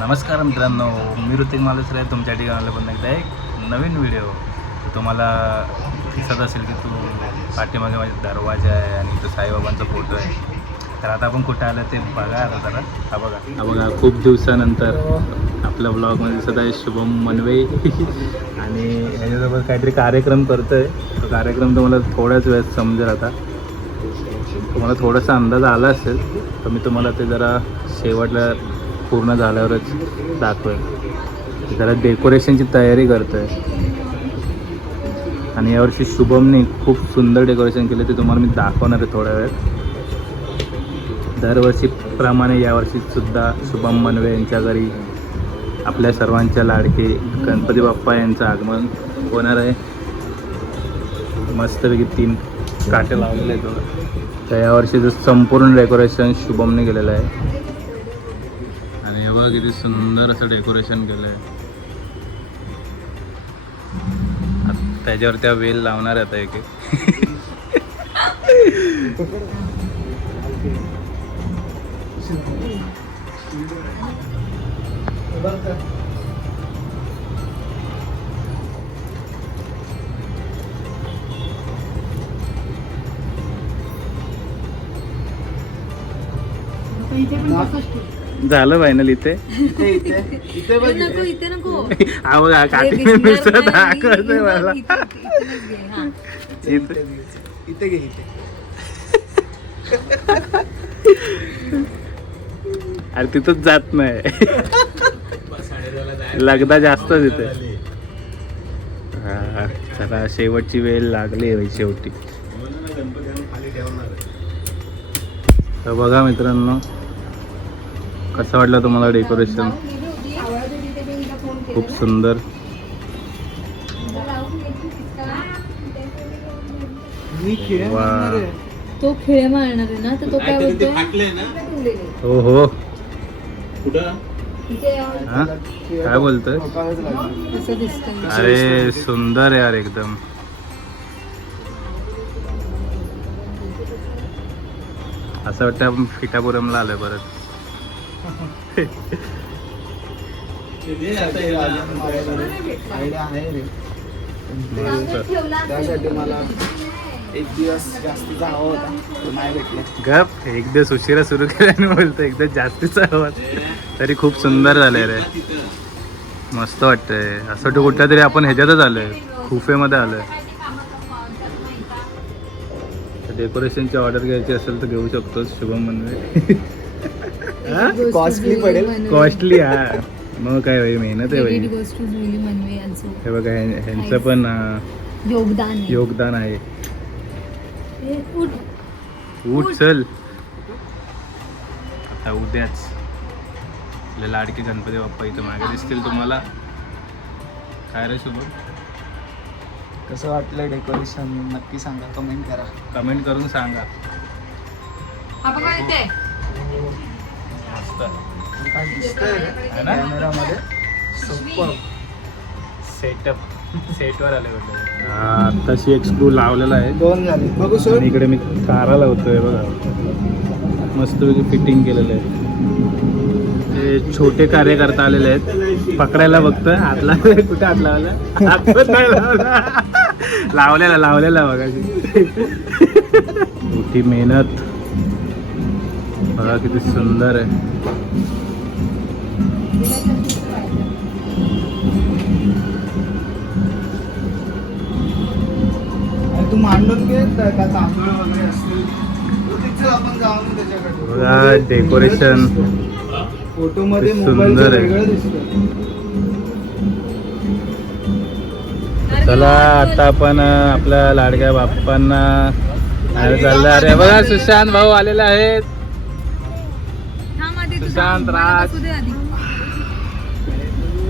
नमस्कार मित्रांनो, मी ऋतिक मालुसरे तुमच्या ठिकाणाला पण एकदा एक नवीन व्हिडिओ. तुम्हाला दिसत असेल की तू पाठीमागे माझे दरवाजा आहे आणि तो साईबाबांचा फोटो आहे. तर आता आपण कुठे आलं ते बघा. आता जरा हा बघा खूप दिवसानंतर आपल्या ब्लॉगमध्ये दिसत आहे शुभम मनवे आणि ह्याच्यासोबत काहीतरी कार्यक्रम करतो आहे. तो कार्यक्रम तुम्हाला थोड्याच वेळात समजेल. आता तुम्हाला थोडासा अंदाज आला असेल तर मी तुम्हाला ते जरा शेवटला पूर्ण झाल्यावरच दाखवेल. जरा डेकोरेशनची तयारी करतो आहे आणि यावर्षी शुभमने खूप सुंदर डेकोरेशन केले, ते तुम्हाला मी दाखवणार आहे थोड्या वेळात. दरवर्षीप्रमाणे यावर्षीसुद्धा शुभम मनवे यांच्या घरी आपल्या सर्वांच्या लाडके गणपती बाप्पा यांचं आगमन होणार आहे. मस्तपैकी 3 काटे लावलेले आहेत बघा. तर यावर्षीचं संपूर्ण डेकोरेशन शुभमने केलेलं आहे आणि हे बघा किती सुंदर असं डेकोरेशन केलं आहे. त्याच्यावर त्या वेल लावणार आहे आता एक झालं फायनल इथे. हा बघा काठी नुसतं दाखवतोय मला. इथे घे. अरे तिथंच जात नाही, लगदा जास्त तिथे. हा चला, शेवटची वेळ लागली आहे शेवटी. तर बघा मित्रांनो, कसं वाटलं तुम्हाला डेकोरेशन? खूप सुंदर. तो खेळ मारणार आहे ना, तर तो काय बोलतोय? हो हो, हा काय बोलतोय? असं दिसतंय. अरे सुंदर यार एकदम. असं वाटतं आपण फिटापुरमला आलोय परत. त्यासाठी मला एक दिवस जास्तीचा हवा होता, तो नाही भेटले. गप, एक दिवस उशिरा सुरू केल्याने बोलतो एकदा जास्तीचा आवाज. तरी खूप सुंदर झालंय रे, मस्त वाटतंय. असं वाटतं कुठल्या तरी आपण ह्याच्यातच आलोय, खुफेमध्ये आलोय. डेकोरेशनची ऑर्डर घ्यायची असेल तर घेऊ शकतो शुभम मनवे. कॉस्टली पडेल. कॉस्टली, हा मग काय भाई, मेहनत आहे भाई. हे बघा ह्यांचं पण योगदान आहे. उठ चल. आता उद्याच आपले लाडके गणपती बाप्पा इथे मागे दिसतील तुम्हाला. काय रे शुभम, कसं वाटलं डेकोरेशन? नक्की सांगा, कमेंट करा. कमेंट करून सांगा. मस्त काय दिसतंय आहे ना कॅमेरामध्ये? सुपर सेटवर आले होते. आताशी एक स्क्रू लावलेला आहे, 2 झाले. बघू सर. आणि इकडे मी तारा लावतोय बघा. मस्तपैकी फिटिंग केलेलं आहे. ते छोटे कार्यकर्ता आलेले आहेत पकडायला. फक्त हातला कुठे हात लावला? हात नाही लावला, लावलेला बघा. मोठी मेहनत बघा, किती सुंदर आहे. तू मांडून घे का तांदूळ वगैरे असतील तिथे आपण जाऊन त्याच्याकडे. बघा डेकोरेशन फोटो मध्ये सुंदर आहे. वेगळं दिसतं. चला आता आपण आपल्या लाडक्या बाप्पांना चाललं. अरे बघा सुशांत भाऊ आलेले आहेत. सुशांत राज,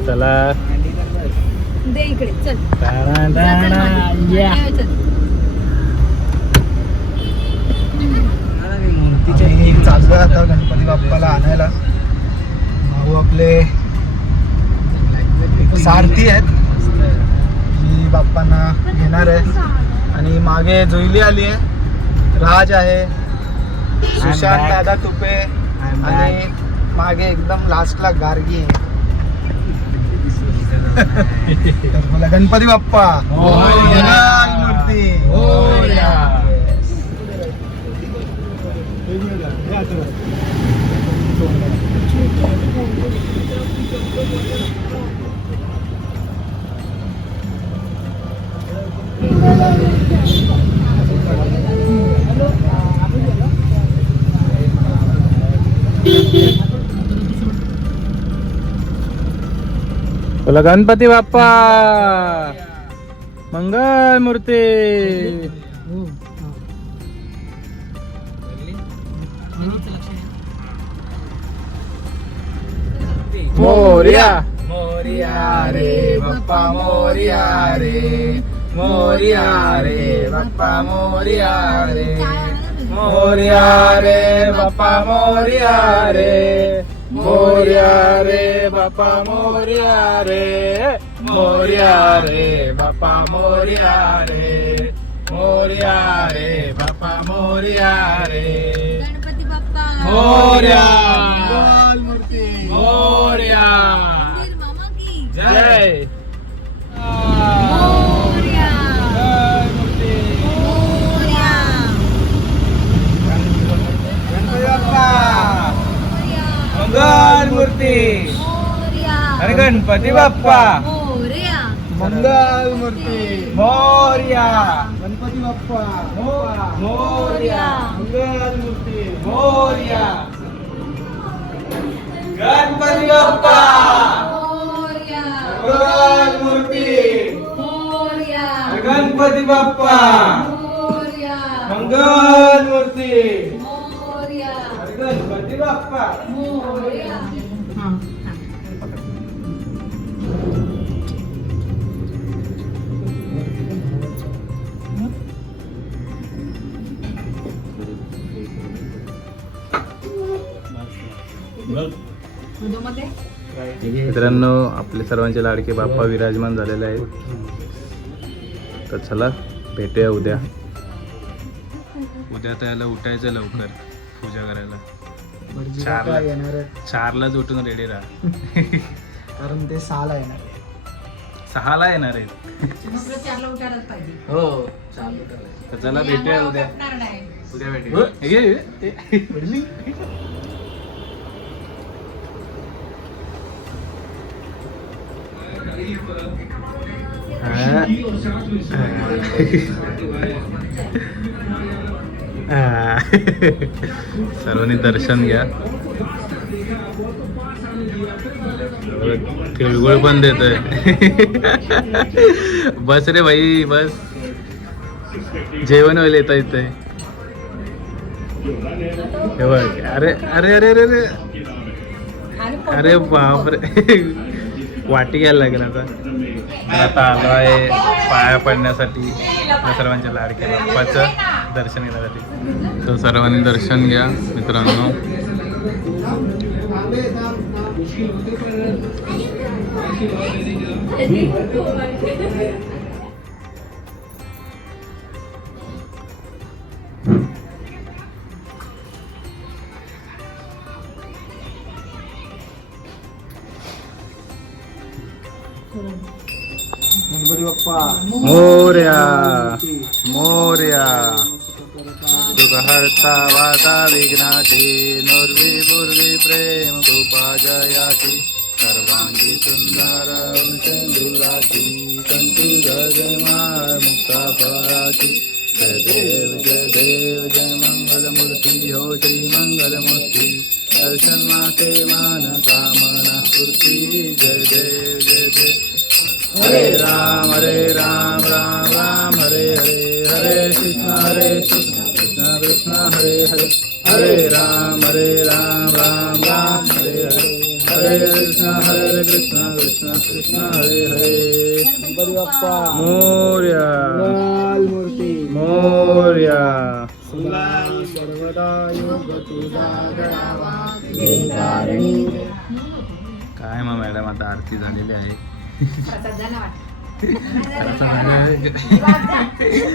चला दे इकडे चल. मूर्तीच्या चाललोय आता गणपती बाप्पाला आणायला. भाऊ आपले सारथी आहेत, जी बाप्पांना घेणार आहे. आणि मागे जुईली आली आहे, राज आहे, सुशांत दादा तुपे आणि मागे एकदम लास्टला गार्गी आहे. तर बोला गणपती बाप्पा मूर्ती बोला गणपती बाप्पा मंगल मूर्ती. मोरया मोरया रे बाप्पा मोरया रे मोरया रे बाप्पा मोरया रे मोरया रे बाप्पा मोरया रे मोरया रे बाप्पा मोरया रे मोरया रे बाप्पा मोरया रे मोरया रे बाप्पा मोरया रे गणपती बाप्पा मोरया मूर्ती मोरया मंदिर मामा की जय. मोरया मोरया गणपती बाप्पा मोरया मंगल मूर्ती मोरया अरे गणपती बाप्पा मोरया मंगल मूर्ती मोरया गणपती बाप्पा मोरया मंगल मूर्ती मोरया गणपती बाप्पा मोरया मंगल मूर्ती मोरया गणपती बाप्पा मोरया मंगल मूर्ती मोरया गणपती बाप्पा. मोरया मित्रांनो आपले सर्वांचे लाडके बाप्पा विराजमान झालेले आहेत. तर चला भेटूया उद्या. उद्या त्याला उठायचं लवकर पूजा करायला. भटजी चारला. बाप्पा येणार आहेत. 4लाच उठून रेडी राहा. कारण ते 6ला येणार. 6ला येणार आहेत. हो तर चला भेटूया उद्या. उद्या भेटूया. हे घे, हे. सर्वांनी दर्शन घ्या. तिळगुळ पण देतोय. बस रे भाई बस. जेवण व्हायला येता इथे. हे बघ. अरे अरे अरे अरे अरे अरे बापरे. वाटी घ्यायला लागेल आता. आता आलो आहे पाया पडण्यासाठी सर्वांच्या लाडक्या बाप्पाचं दर्शन घेण्यासाठी. तर सर्वांनी दर्शन घ्या मित्रांनो. गणपती बाप्पा मोरया मोरया सुखहर्ता वाता विघ्नाची नुर्वी पूर्वी प्रेम कृपा जयाची सर्वांगी सुंदर सिंधुराची कंठी गजमाळ मुक्ता फळाची जय देव जय मंगलमूर्ती हो श्री मंगलमूर्ती दर्शन माते मान कामना पूर्ती जय देव जय देव. हरे राम राम राम हरे हरे हरे कृष्ण कृष्ण कृष्ण हरे हरे हरे राम राम राम हरे हरे हरे कृष्ण कृष्ण कृष्ण हरे हरे. गणपती बाप्पा मोरया मंगल मूर्ती मोरया. सदा सर्वदा योग तुझा करावा काय मग मॅडम आता आरती झालेली आहे. तर असं म्हणजे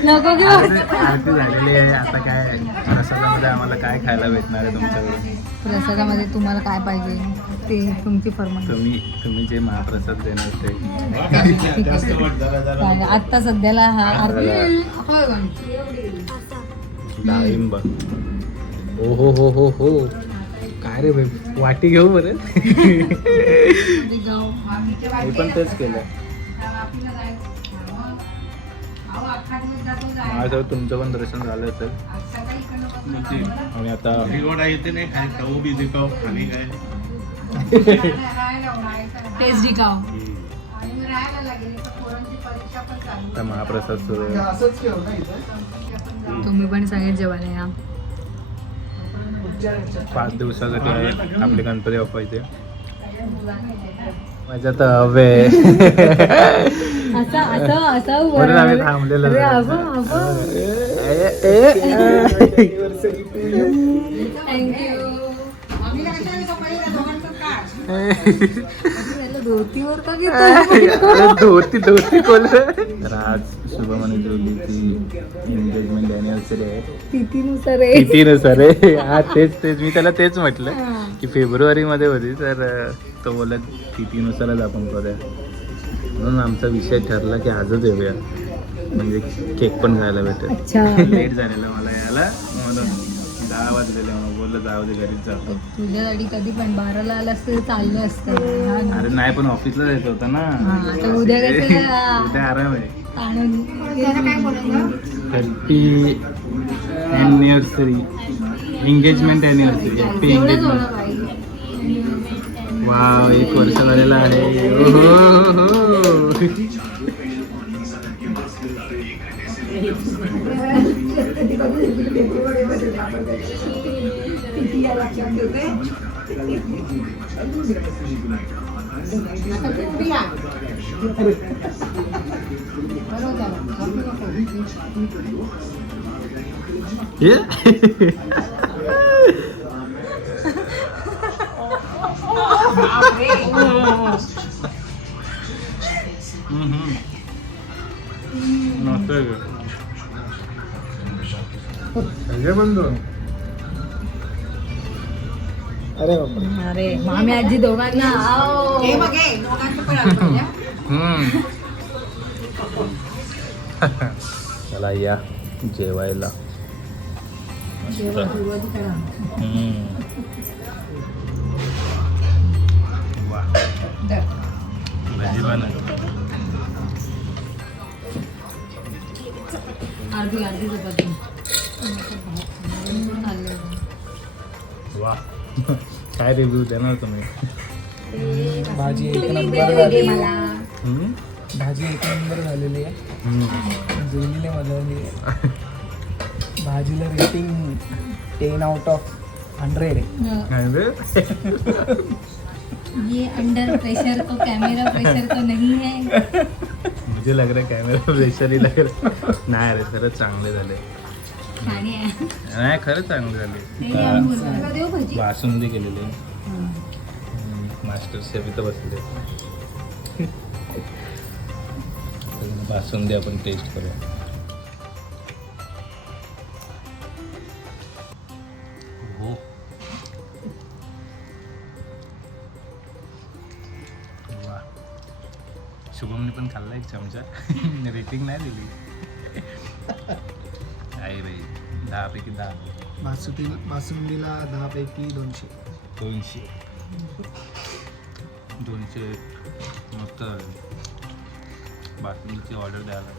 नको घेऊ. आरती झालेली आहे. आता काय प्रसादामध्ये आम्हाला काय खायला भेटणार आहे तुमच्याकडून? प्रसादामध्ये तुम्हाला काय पाहिजे ते तुमची फरमाईश. तुम्ही जे महाप्रसाद देणार ते आत्ता सध्याला हा आरती डाळिंब. ओ हो हो हो हो. काय रे बाई, वाटी घेऊ बरं. मी पण तेच केलं. माझं तुमचं पण दर्शन झालं असेल. आणि आता टेस्टी खाऊ. आता महाप्रसाद सुरू आहे. असंच ठेव ना इथं. तुम्ही पण सगळे जेवायला या. 5 दिवसासाठी आहे आपले गणपती बाप्पाचे. माझ्या तर हवे असं असं असं म्हणून आम्ही थांबलेलो. अरे अगं, अगं. धोतीवर का धोती कोल. तर आज शुभम आणि ज्योतीची एंगेजमेंट अॅनिव्हर्सरी आहे. तिथीनुसार तिथीनुसार आहे. हा तेच मी त्याला तेच म्हटलं की फेब्रुवारीमध्ये होती, तर तो बोलत तिथीनुसारच आपण करूया. म्हणून आमचा विषय ठरला की आजच येऊया, म्हणजे केक पण खायला भेटेल. लेट झालेला मला यायला, म्हणून 10 वाजलेले. मग बोललं जाऊ दे, घरीच जातो. तुझ्यासाठी कधी पण 12ला आलास तर चाललं असतं. अरे नाही, पण ऑफिसला जायचं होतं ना. आता उद्या कसं उद्या आराम आहे. Happy anniversary, engagement anniversary. Happy engagement. Wow, 1 वर्ष झालेला आहे. अरे बापरे. अरे मामी आजी दोघांना चला या जेवायला. भाजी बनव. अर्धी अर्धी चपाती. वा, काय रिव्ह्यू देणार तुम्ही? भाजी एक नंबर झाली. हम्म? भाजी एक नंबर झालेली आहे. जुळलेली बनवली आहे. भाजीला रेटिंग 10/100 आहे. काय रे? ये अंडर प्रेशर तो कैमरा प्रेशर तो नहीं है. मुझे लग रहा है कॅमेरा प्रेशर ही लग रहा. नाही रे, खरंच चांगले झाले. खाणे आहे. नाही, खरंच चांगले झाले. देऊ भाजी. बासुंदी केलेली आहे. मास्टर शेफ इथं बसले. बासुंदी आपण टेस्ट करूया. हो, वा. शुभमने पण खाल्ला 1 चमचा. रेटिंग नाही दिली. आहे बाई, 10 पैकी 10. बासुंदीला 10 पैकी 200. 200 मस्त. बासुंदीची ऑर्डर द्यायला